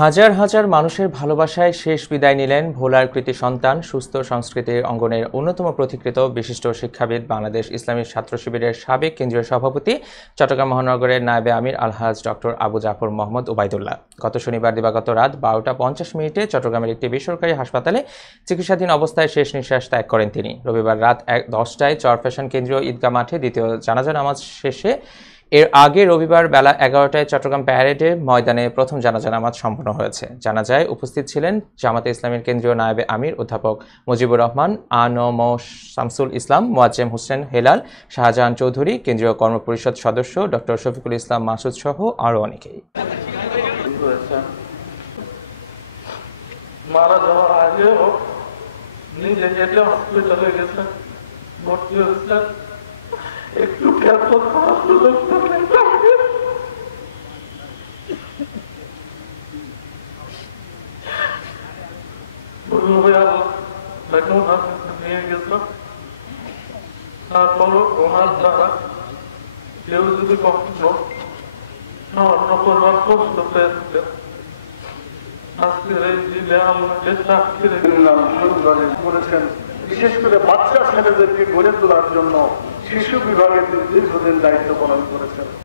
হাজার হাজার মানুষের ভালোবাসায় শেষ বিদায় নিলেন ভোলার কৃতি সন্তান, সুস্থ সংস্কৃতির অঙ্গনের অন্যতম প্রতিকৃত বিশিষ্ট শিক্ষাবিদ, বাংলাদেশ ইসলামী ছাত্র শিবিরের সাবেক কেন্দ্রীয় সভাপতি, চট্টগ্রাম মহানগরের নায়েবে আমির আলহাজ ডক্টর আবু জাফর মোহাম্মদ ওবায়দুল্লাহ। গত শনিবার দিবাগত রাত 12:50 চট্টগ্রামের একটি বেসরকারি হাসপাতালে চিকিৎসাধীন অবস্থায় শেষ নিঃশ্বাস ত্যাগ করেন তিনি। রবিবার রাত 10টায় চরফ্যাশন কেন্দ্রীয় ঈদগাহ মাঠে দ্বিতীয় জানাজা নামাজ শেষে এর আগে রবিবার বেলা 11টায় চট্টগ্রাম প্যারেডে ময়দানে প্রথম জানাজা নামাজ সম্পন্ন হয়েছে। জানাজায় উপস্থিত ছিলেন জামাতে ইসলামীর কেন্দ্রীয় নায়েবে আমির অধ্যাপক মুজিবুর রহমান, আ.ন.ম শামসুল ইসলাম, মোয়াজ্জেম হোসেন হেলাল, শাহজাহান চৌধুরী, কেন্দ্রীয় কর্মপরিষদ সদস্য ডক্টর শফিকুল ইসলাম মাসুদ সহ আরও অনেকেই। মারা যাওয়ার আগেও নিজে যেতে হসপিটালে গেছেন, ভর্তি হচ্ছেন, একটু ক্যান্সার করার সুযোগ নিয়ে গেছ। তারপরও ওনার দ্বারা কেউ যদি কখনো অন্য করবার কষ্ট পেয়ে থাকেন, বিশেষ করে বাচ্চা ছেলেদেরকে গড়ে তোলার জন্য শিশু বিভাগে দীর্ঘদিন দায়িত্ব পালন করেছেন।